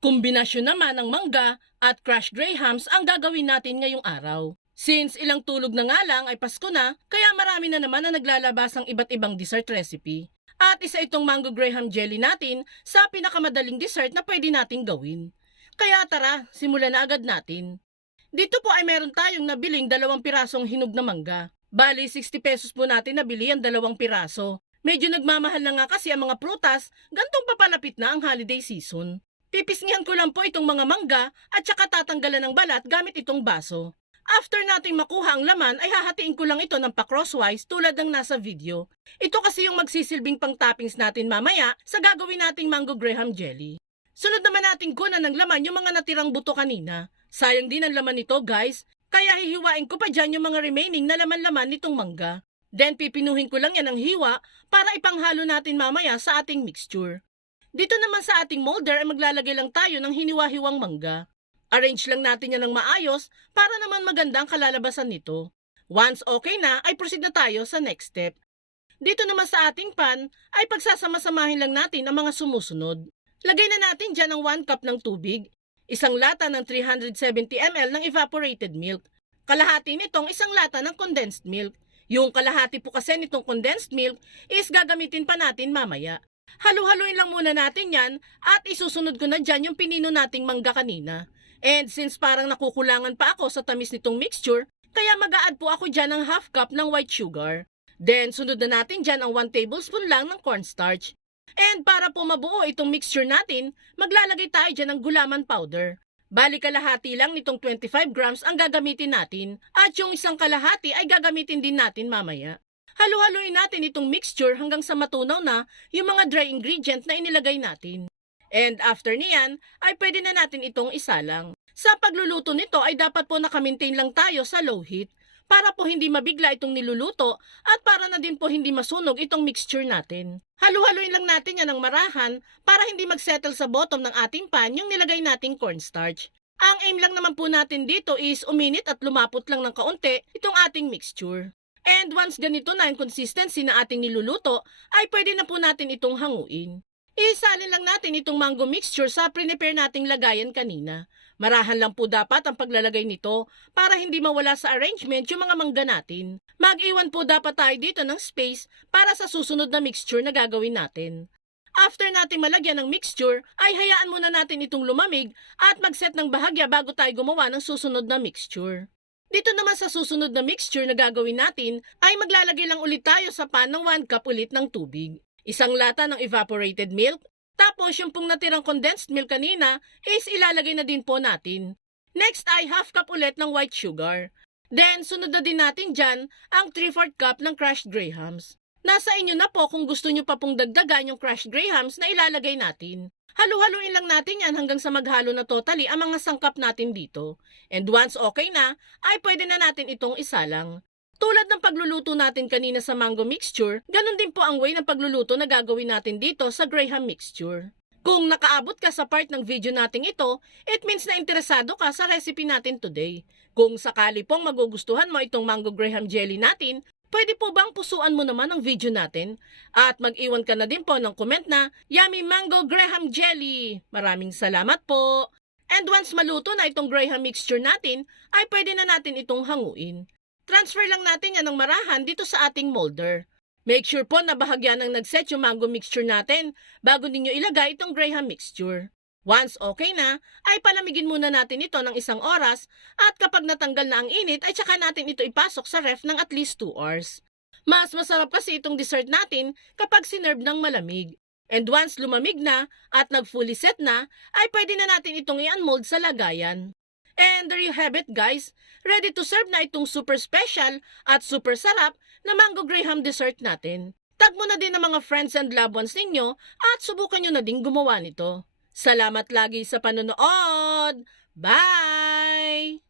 Kombinasyon naman ng mangga at crushed grahams ang gagawin natin ngayong araw. Since ilang tulog na nga lang ay Pasko na, kaya marami na naman na naglalabas ang iba't ibang dessert recipe. At isa itong mango graham jelly natin sa pinakamadaling dessert na pwede nating gawin. Kaya tara, simulan na agad natin. Dito po ay meron tayong nabiling dalawang pirasong hinog na mangga. Bali, 60 pesos po natin nabili ang dalawang piraso. Medyo nagmamahal na nga kasi ang mga prutas, gantong papalapit na ang holiday season. Pipisngihan ko lang po itong mga mangga at saka tatanggalan ng balat gamit itong baso. After nating makuha ang laman ay hahatiin ko lang ito ng pa-crosswise tulad ng nasa video. Ito kasi yung magsisilbing pang toppings natin mamaya sa gagawin nating mango graham jelly. Sunod naman nating kunan ng laman yung mga natirang buto kanina. Sayang din ang laman nito guys, kaya hihiwain ko pa dyan yung mga remaining na laman-laman nitong mangga. Then pipinuhin ko lang yan ng hiwa para ipanghalo natin mamaya sa ating mixture. Dito naman sa ating molder ay maglalagay lang tayo ng hiniwa-hiwang mangga. Arrange lang natin yan ng maayos para naman maganda ang kalalabasan nito. Once okay na, ay proceed na tayo sa next step. Dito naman sa ating pan, ay pagsasama-samahin lang natin ang mga sumusunod. Lagay na natin dyan ang 1 cup ng tubig, isang lata ng 370 ml ng evaporated milk, kalahati nitong isang lata ng condensed milk. Yung kalahati po kasi nitong condensed milk is gagamitin pa natin mamaya. Halu-haluin lang muna natin yan at isusunod ko na dyan yung pinino nating mangga kanina. And since parang nakukulangan pa ako sa tamis nitong mixture, kaya mag-a-add po ako dyan ng half cup ng white sugar. Then sunod na natin dyan ang 1 tablespoon lang ng cornstarch. And para po mabuo itong mixture natin, maglalagay tayo dyan ng gulaman powder. Bali kalahati lang nitong 25 grams ang gagamitin natin at yung isang kalahati ay gagamitin din natin mamaya. Halu-haluin natin itong mixture hanggang sa matunaw na yung mga dry ingredient na inilagay natin. And after niyan, ay pwede na natin itong isalang. Sa pagluluto nito ay dapat po nakamintain lang tayo sa low heat para po hindi mabigla itong niluluto at para na din po hindi masunog itong mixture natin. Halu-haluin lang natin yan ng marahan para hindi magsettle sa bottom ng ating pan yung nilagay nating cornstarch. Ang aim lang naman po natin dito is uminit at lumapot lang ng kaunti itong ating mixture. And once ganito na ang consistency na ating niluluto, ay pwede na po natin itong hanguin. Isalin lang natin itong mango mixture sa prepare nating lagayan kanina. Marahan lang po dapat ang paglalagay nito para hindi mawala sa arrangement yung mga mangga natin. Mag-iwan po dapat tayo dito ng space para sa susunod na mixture na gagawin natin. After natin malagyan ng mixture, ay hayaan muna natin itong lumamig at mag-set ng bahagya bago tayo gumawa ng susunod na mixture. Dito naman sa susunod na mixture na gagawin natin, ay maglalagay lang ulit tayo sa pan ng 1 cup ulit ng tubig. Isang lata ng evaporated milk, tapos yung pong natirang condensed milk kanina is ilalagay na din po natin. Next ay half cup ulit ng white sugar. Then sunod na din natin dyan ang 3-4 cup ng crushed grahams. Nasa inyo na po kung gusto nyo pa pong dagdagan yung crushed grahams na ilalagay natin. Halu-haluin lang natin yan hanggang sa maghalo na totally ang mga sangkap natin dito. And once okay na, ay pwede na natin itong isalang. Tulad ng pagluluto natin kanina sa mango mixture, ganun din po ang way ng pagluluto na gagawin natin dito sa graham mixture. Kung nakaabot ka sa part ng video nating ito, it means na interesado ka sa recipe natin today. Kung sakali pong magugustuhan mo itong mango graham jelly natin, pwede po bang pusuan mo naman ang video natin? At mag-iwan ka na din po ng comment na, Yummy Mango Graham Jelly! Maraming salamat po! And once maluto na itong graham mixture natin, ay pwede na natin itong hanguin. Transfer lang natin yan ng marahan dito sa ating molder. Make sure po na bahagya nang nag-set yung mango mixture natin bago ninyo ilagay itong graham mixture. Once okay na, ay palamigin muna natin ito ng isang oras at kapag natanggal na ang init ay tsaka natin ito ipasok sa ref ng at least 2 hours. Mas masarap kasi itong dessert natin kapag sinerve ng malamig. And once lumamig na at nag-fully set na, ay pwede na natin itong i-unmold sa lagayan. And there you have it guys. Ready to serve na itong super special at super sarap na mango graham dessert natin. Tag mo na din ang mga friends and loved ones ninyo at subukan nyo na din gumawa nito. Salamat lagi sa panonood! Bye!